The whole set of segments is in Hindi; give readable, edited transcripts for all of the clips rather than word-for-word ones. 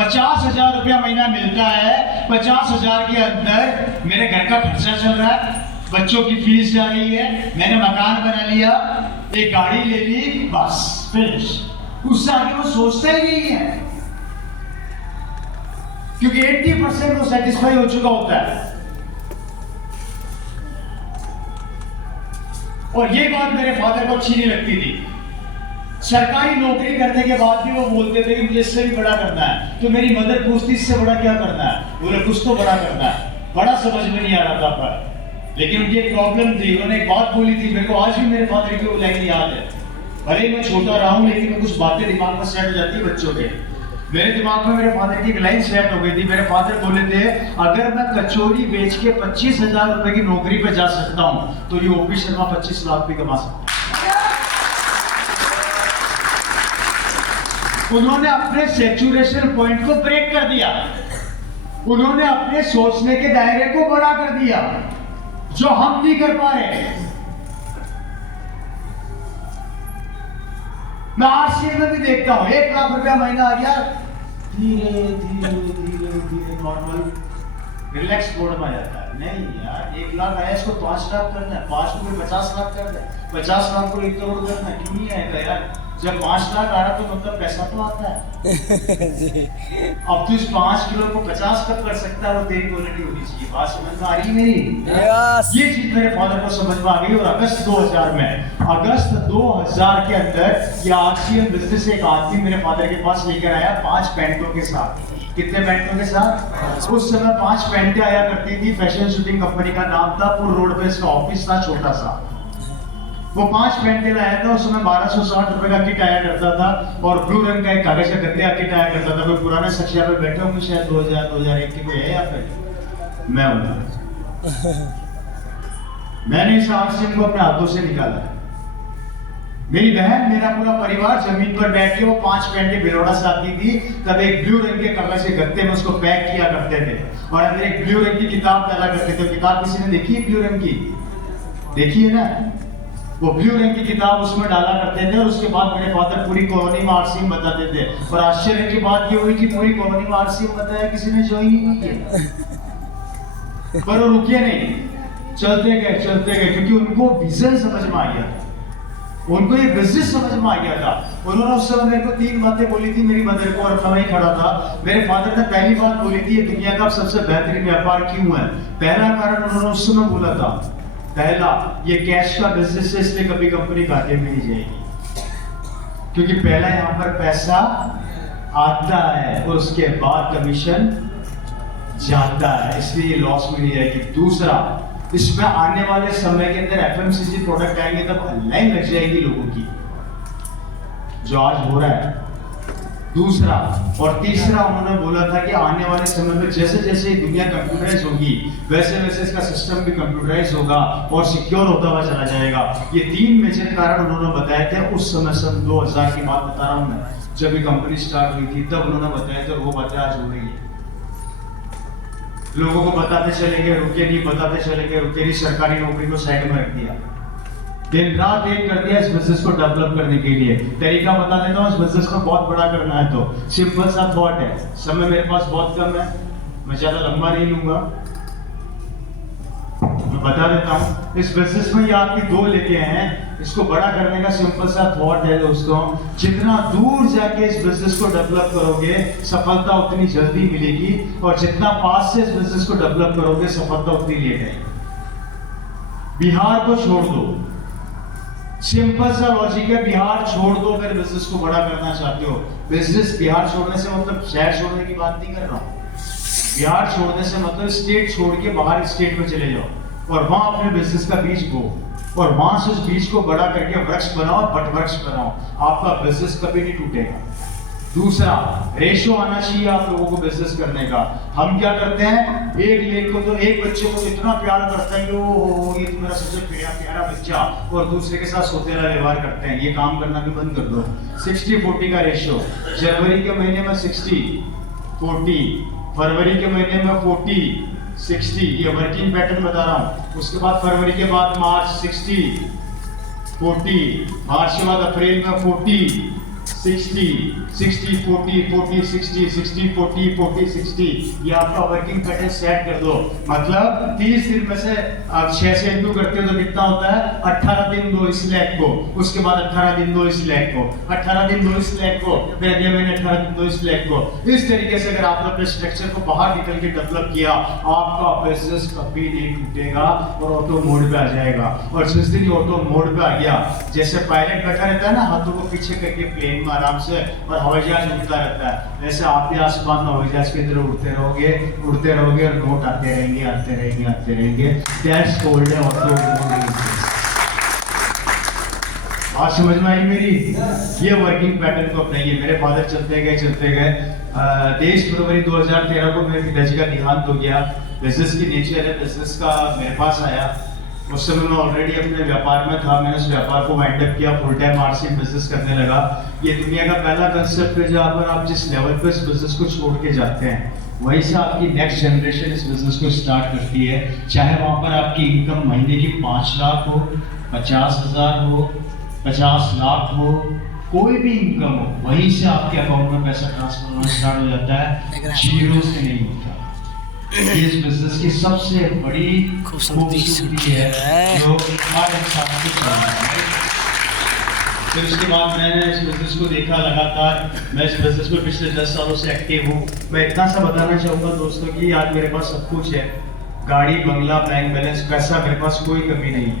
50,000 रुपया महीना मिलता है। 50,000 के अंदर मेरे घर का खर्चा चल रहा है, बच्चों की फीस जा रही है, मैंने मकान बना लिया, एक गाड़ी ले ली, बस फिनिश। उससे आगे वो सोचता ही नहीं है, क्योंकि 80% वो सेटिस्फाई हो चुका होता है। और ये बात मेरे फादर को अच्छी नहीं लगती थी। सरकारी नौकरी करने के बाद भी वो बोलते थे कि मुझे इससे भी बड़ा करना है। तो मेरी मदर पूछती इससे बड़ा क्या करना है, बोले कुछ तो बड़ा करना है। बड़ा समझ में नहीं आ रहा था पर, लेकिन उनकी एक प्रॉब्लम थी। उन्होंने एक बात बोली थी, मेरे को आज भी मेरे फादर की वो लाइन याद है। भले मैं छोटा रहा हूँ, लेकिन कुछ बातें दिमाग में सेट हो जाती है बच्चों के। मेरे दिमाग में मेरे फादर की एक लाइन सेट हो गई थी। मेरे फादर बोले थे, अगर मैं कचौरी बेच के 25,000 रुपए की नौकरी पे जा सकता हूँ तो ये ओपी शर्मा 25 लाख भी कमा सकता है। उन्होंने अपने सैचुरेशन पॉइंट को ब्रेक कर दिया। उन्होंने अपने सोचने के दायरे को बड़ा कर दिया, जो हम नहीं कर पा रहे। मैं आरसीएम में भी देखता हूं, 1 लाख रुपया महीना आ गया, धीरे धीरे धीरे धीरे नॉर्मल रिलैक्स मोड में आ जाता है। नहीं यार, 1 लाख आया, इसको 5 लाख करना है, 5 को 50 लाख कर दे, 50 लाख को 1 करोड़ करना है। क्यों नहीं आएगा यार? जब 5 लाख आ रहा तो मतलब पैसा तो आता है। अब तो इस 5 किलो को 50 कब कर सकता है? वो तेरी क्वालिटी होनी चाहिए। बात समझ में आ रही मेरी? ये चीज मेरे फादर को समझ में आ गई। और अगस्त 2000 के अंदर ये आरसीएम बिजनेस एक आदमी मेरे फादर के पास लेकर आया 5 पैंटों के साथ। कितने पैंटों के साथ? उस समय 5 पैंटें आया करती थी। फैशन शूटिंग कंपनी का नाम था, पुर रोड पे इसका ऑफिस था, छोटा सा। वो 5 पैंटें लाया था। उस समय 1260 रुपए का किट आया करता था, और ब्लू रंग का एक कागज का गद्दे का किट आया करता था। कोई पुराने शख्सिया पे बैठे होंगे शायद 2000-2001 के कोई है या फिर मैं हूं। मैंने इस आरसीएम को अपने हाथों से निकाला। मेरी बहन, मेरा पूरा परिवार जमीन पर बैठ के वो 5 पैंटें बिलोड़ा से आती थी। तब एक ब्लू रंग के कागज के गत्ते में उसको पैक किया करते थे, और अंदर एक ब्लू रंग की किताब डाला करते थे। किताब किसी ने देखी है ब्लू रंग की? देखी है ना? वो ब्लू रंग की किताब उसमें डाला करते थे। और उसके बाद मेरे फादर पूरी कॉलोनी में आरसीएम बताते थे। और आश्चर्य की बात ये हुई कि पूरी कॉलोनी में आरसीएम बताया, किसी ने ज्वाइन ही नहीं किया। पर वो रुके नहीं, चलते गए, क्योंकि उनको विजन समझ में आ गया था, उनको ये बिजनेस समझ में आ गया था। उन्होंने उस समय मेरे को 3 बातें बोली थी मेरी मदर को, और मैं वहीं खड़ा था। मेरे फादर ने पहली बात बोली थी, ये दुनिया का सबसे बेहतरीन व्यापार क्यों है? पहला कारण उन्होंने उस समय बोला था, पहला, ये कैश का बिजनेस है, इसलिए कभी कंपनी घाटे में नहीं जाएगी। क्योंकि पहला यहाँ पर पैसा आता है और उसके बाद कमीशन जाता है, इसलिए लॉस में नहीं जाएगी। दूसरा, इसमें आने वाले समय के अंदर एफएमसीजी प्रोडक्ट आएंगे तब लाइन लग जाएगी लोगों की, जो आज हो रहा है। दूसरा और तीसरा, उन्होंने बोला था कि आने वाले समय में जैसे जैसे दुनिया कंप्यूटराइज होगी, वैसे वैसे इसका सिस्टम भी कंप्यूटराइज होगा और सिक्योर होता हुआ चला जाएगा। ये 3 मेजर कारण उन्होंने बताए थे उस समय, सन 2000 की बात बता रहा हूं मैं, जब ये कंपनी स्टार्ट हुई थी, तब उन्होंने बताया था। वो बातें आज हो रही है। लोगों को बताते चलेंगे, रुके नहीं, बताते चलेंगे, रुके नहीं। सरकारी नौकरी को साइड में रख दिया, दिन रात एक कर दिया इस बिजनेस को डेवलप करने के लिए। तरीका बता देता हूँ, इस बिजनेस को बहुत बड़ा करना है तो सिंपल सा थॉट है। समय मेरे पास बहुत कम है, मैं ज्यादा लंबा नहीं लूंगा, मैं बता देता हूँ। इस बिजनेस में ये आपकी 2 लेके हैं, इसको बड़ा करने का सिंपल सा थॉट है दोस्तों। जितना दूर जाके इस बिजनेस को डेवलप करोगे, सफलता उतनी जल्दी मिलेगी, और जितना पास से इस बिजनेस को डेवलप करोगे, सफलता उतनी लेट आएगी। बिहार को छोड़ दो, सिंपल सा लॉजिक है, बिहार छोड़ दो अगर बिजनेस को बड़ा करना चाहते हो। बिजनेस बिहार छोड़ने से मतलब शहर छोड़ने की बात नहीं कर रहा हूँ। बिहार छोड़ने से मतलब स्टेट छोड़ के बाहर स्टेट में चले जाओ और वहां अपने बिजनेस का बीज बो, और वहां से उस बीज को बड़ा करके वृक्ष बनाओ, बट वृक्ष बनाओ। आपका बिजनेस कभी नहीं टूटेगा। दूसरा, रेशो आना चाहिए आप लोगों को बिजनेस करने का। हम क्या करते हैं, एक बच्चे को इतना प्यार करते हैं कि वो ये तो मेरा सबसे प्यारा बच्चा, और दूसरे के साथ सोतेला व्यवहार करते हैं। ये काम करना भी बंद कर दो। 60-40 का रेशो, जनवरी के महीने में 60-40, फरवरी के महीने में 40-60, ये वर्किंग पैटर्न बता रहा हूँ। उसके बाद फरवरी के बाद मार्च 60-40, मार्च के बाद अप्रैल में 40 60 60 40 40 60 60 40 40 60 ये आपका वर्किंग पैटर्न सेट कर दो। मतलब 30 दिन में से आप 6 से इंटू करते हो तो कितना होता है? 18 दिन दो इस लेग को, उसके बाद 18 दिन दो इस लेग को, 18 दिन दो इस लेग को, फिर अगले महीने 18 दिन दो इस लेग को। इस तरीके से अगर आपने अपने स्ट्रक्चर को बाहर निकल के डेवलप किया, आपका बिजनेस कभी नहीं टूटेगा और ऑटो मोड पे आ जाएगा। और जिस दिन ऑटो मोड पे आ गया, जैसे पायलट बैठा रहता है ना हाथों को पीछे करके प्लेन में आराम से, और हवाई जहाज उड़ता रहता है, वैसे आप भी आसमान में हवाई जहाज की तरह उड़ते रहोगे और नोट आते रहेंगे। That's called auto mode. बात समझ में आई मेरी? ये वर्किंग पैटर्न को अपनाइए। मेरे फादर चलते गए 23 फरवरी 2013 को मेरे पिताजी का देहांत हो गया। बिजनेस की नेचर है, बिजनेस का मेरे पास आया। उस समय मैं ऑलरेडी अपने व्यापार में था, मैंने उस व्यापार को वाइंड अप किया, फुल टाइम आरसी बिजनेस करने लगा। ये दुनिया का पहला कंसेप्ट है जहाँ पर आप जिस लेवल पर इस बिजनेस को छोड़ के जाते हैं, वहीं से आपकी नेक्स्ट जनरेशन इस बिजनेस को स्टार्ट करती है। चाहे वहाँ पर आपकी इनकम महीने की 5 लाख हो, 50,000 हो, 50 लाख हो, कोई भी इनकम हो, वहीं से आपके अकाउंट में पैसा ट्रांसफर होना स्टार्ट हो जाता है, जीरो से नहीं होता। इस बिजनेस की सबसे बड़ी खूबसूरती है जो हर इंसान को चाहिए। फिर उसके बाद मैंने इस बिजनेस को देखा लगातार। मैं इस बिजनेस में पिछले 10 सालों से एक्टिव हूँ। मैं इतना सा बताना चाहूँगा दोस्तों कि आज मेरे पास सब कुछ है, गाड़ी, बंगला, बैंक बैलेंस, पैसा, मेरे पास कोई कमी नहीं है।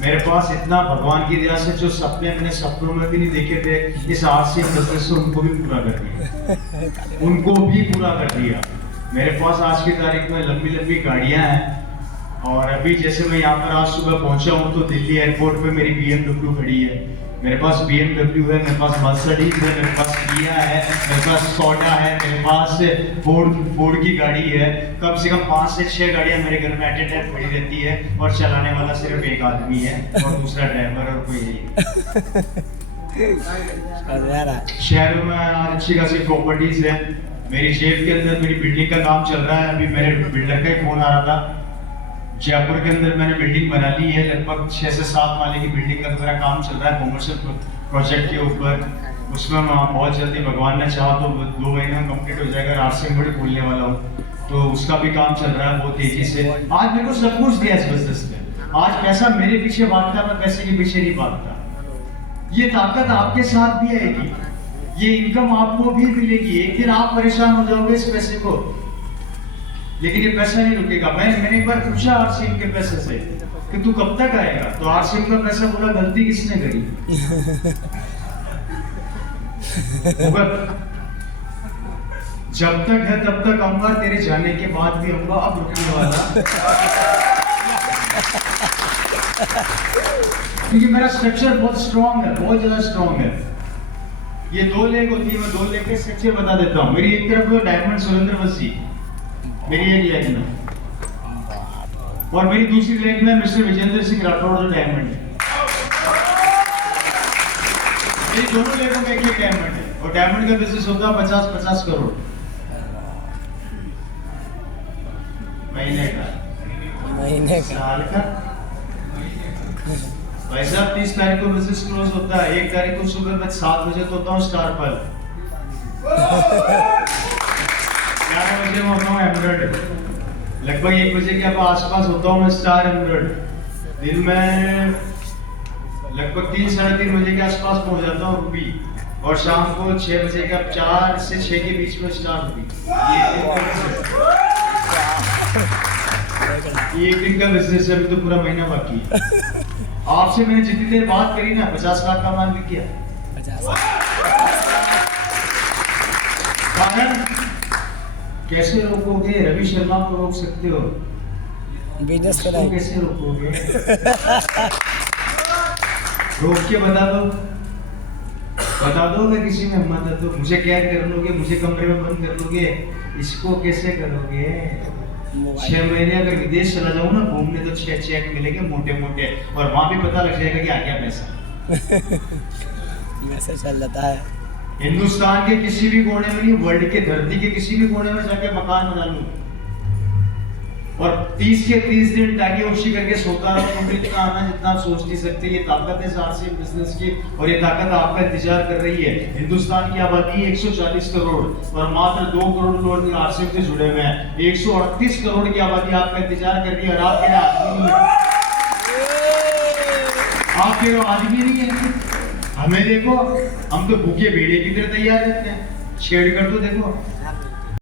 मेरे पास इतना भगवान की दया से जो सपने मैंने सपनों में भी नहीं देखे थे, इस आरसीएम बिजनेस से उनको भी पूरा कर दिया। मेरे पास आज की तारीख में लंबी गाड़ियां हैं। और अभी जैसे मैं यहाँ पर आज सुबह पहुंचा हूँ तो दिल्ली एयरपोर्ट पे मेरी BMW खड़ी है। मेरे पास BMW है, मेरे पास मर्सिडीज है, मेरे पास किया है, मेरे पास स्कोडा है, मेरे पास फोर्ड की गाड़ी है। कम से कम 5 से 6 गाड़ियाँ मेरे घर में एट ए टाइम खड़ी रहती है, और चलाने वाला सिर्फ एक आदमी है और दूसरा ड्राइवर और कोई नहीं। शहरों में अच्छी खासी प्रॉपर्टीज है। मेरी जेब के अंदर मेरी बिल्डिंग का काम चल रहा है। अभी मेरे बिल्डर का फोन आ रहा था। जयपुर के अंदर मैंने बिल्डिंग बना ली है, लगभग 6 से 7 माले की बिल्डिंग का मेरा काम चल रहा है कॉमर्शियल प्रोजेक्ट के ऊपर। उसमें मैं बहुत जल्दी भगवान ने चाहा तो 2 महीने में कंप्लीट हो जाएगा। आरसीएम बड़ी खोलने वाला हूँ, तो उसका भी काम चल रहा है बहुत तेजी से। आज मेरे को सब कुछ दिया इस बिजनेस में। आज पैसा मेरे पीछे भागता, मैं पैसे के पीछे नहीं भागता। ये ताकत आपके साथ भी आएगी, ये इनकम आपको भी मिलेगी। एक दिन आप परेशान हो जाओगे इस पैसे को, लेकिन ये पैसा नहीं रुकेगा। मैंने एक बार पूछा आरसीएम के पैसे से कि तू कब तक आएगा, तो आरसीएम का पैसा बोला गलती किसने करी? जब तक है तब तक आऊंगा, तेरे जाने के बाद भी आऊंगा, अब रुकने वाला। क्योंकि मेरा स्ट्रक्चर बहुत स्ट्रॉन्ग है, बहुत ज्यादा स्ट्रॉन्ग है। ये 2 लेग होती है, मैं 2 लेग के स्ट्रक्चर बता देता हूँ। मेरी एक तरफ तो डायमंड सुरेंद्र वसी, मेरी एक लेग में, और मेरी दूसरी लेग में मिस्टर विजेंद्र सिंह राठौड़ जो डायमंड है। मेरी दोनों लेगों में एक डायमंड है, और डायमंड का बिजनेस होता है 50-50 करोड़ महीने का, साल का। भाई साहब 30 तारीख को बिजनेस क्लोज होता है, 1 तारीख को सुबह मैं 7 बजे तो होता हूँ स्टार पर, 11 बजे में होता हूँ एमरल्ड, लगभग 1 बजे के आसपास होता हूँ मैं स्टार एमरल्ड। दिन में लगभग 3-3:30 बजे के आसपास पहुंच जाता हूँ रूबी, और शाम को 6 बजे का 4 से 6 के बीच में स्टार रूबी। ये एक दिन का बिजनेस है, अभी तो पूरा महीना बाकी है। आपसे मैंने जितनी देर बात करी ना, 50 लाख का माल बिक गया। 50 कैसे रोकोगे? रवि शर्मा को रोक सकते हो, बिजनेस को कैसे रोकोगे? रोक के बता दो अगर किसी में हिम्मत है तो। मुझे कैद कर लोगे, मुझे कमरे में बंद कर लोगे, इसको कैसे करोगे? 6 महीने अगर विदेश चला जाऊँ ना घूमने, तो 6 चेक मिलेंगे मोटे, और वहां भी पता लग जाएगा कि आ गया पैसा। मैसेज चल जाता है। हिंदुस्तान के किसी भी कोने में नहीं, वर्ल्ड के धरती के किसी भी कोने में जाके मकान बना लूं, और 30 के 30 दिन टाकी उसी करके सोता रहो, तुम इतना आना जितना आप सोच नहीं सकते। ये ताकत है आरसीएम बिजनेस की, और ये ताकत आपका इंतजार कर रही है। हिंदुस्तान की आबादी 140 करोड़ और मात्र 2 करोड़ लोग आरसीएम से जुड़े हुए हैं। 138 करोड़ की आबादी आपका इंतजार कर रही है, और आपके आदमी नहीं है, आपके आदमी नहीं है। हमें देखो, हम तो भूखे भेड़े की तरह तैयार रहते हैं। शेड कर दो, देखो